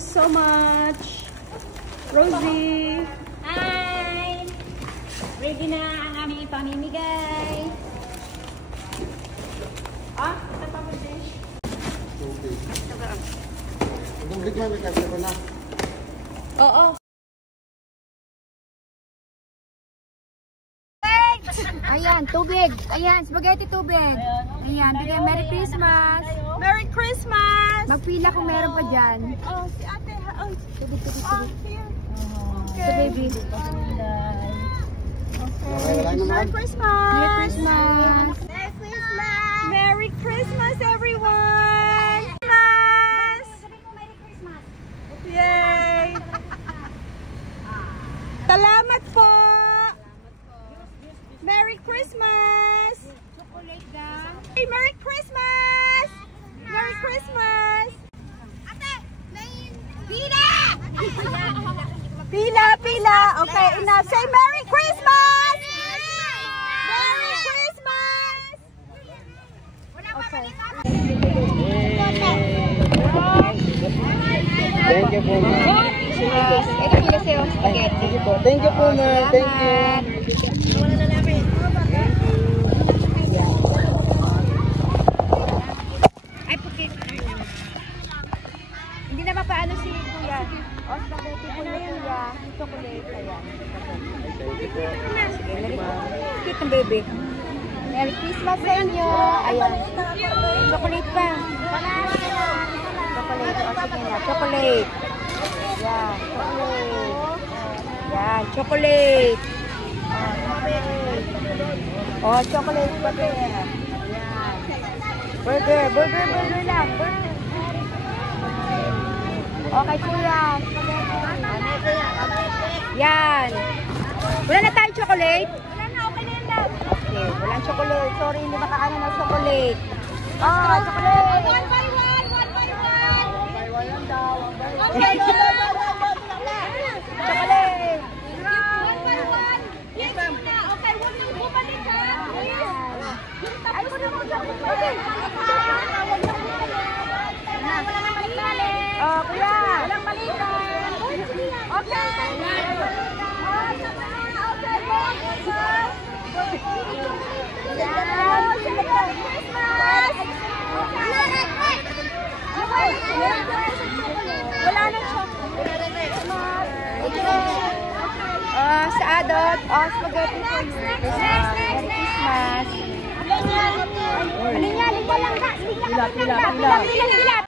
you so much. Rosie. Hi! Ready na ang aming ipamimigay. Ah, ito pa po din. Tubig mo, may kasi ko na. Oo. Ayan, tubig. Ayan, spaghetti tubig. Ayan, bigay Merry Christmas. Merry Christmas! Magpila kung meron pa dyan. Oh, si ate. Oh, Tubig. here. So, baby. Merry Christmas! Merry Christmas. Merry Christmas! Merry Christmas, everyone! Christmas! Yay! Salamat po! Merry Christmas! Chocolate ga. Hey, Merry Christmas! Merry Christmas! Ate, may pila! Pila! Okay, enough. Say Merry Christmas! Merry Christmas! Okay. Thank you po, ma'am. Ito pila sa'yo, spaghetti. Thank you po, ma'am. Thank you. Ay, puti. Hindi na mapaano si Kuya. O, spaghetti po na Kuya. Chocolate. Ayan. Cute ng baby. Merry Christmas sa inyo. Ayan. Chocolate pa. Chocolate. O, sige na. Chocolate. Ayan. Chocolate. Ayan. Chocolate. O, chocolate pa din. Ayan. Burger lang. Burger. Okay, Kuya. Yan. Wala na tayong chocolate? Wala na, okay na yan. Okay, walang chocolate. Sorry, hindi makaano ng chocolate. Oh, chocolate. One by one. Yan daw. Chocolate. One by one. Yes, muna. Okay, huwag nang bumalik ha. Ay, ko na mo chocolate. Oh, Kuya. Walang balikan. Okay. Wala na chocolate. Sa adult, spaghetti for you. Merry Christmas. Ano yan? Ano yan? Pila lang.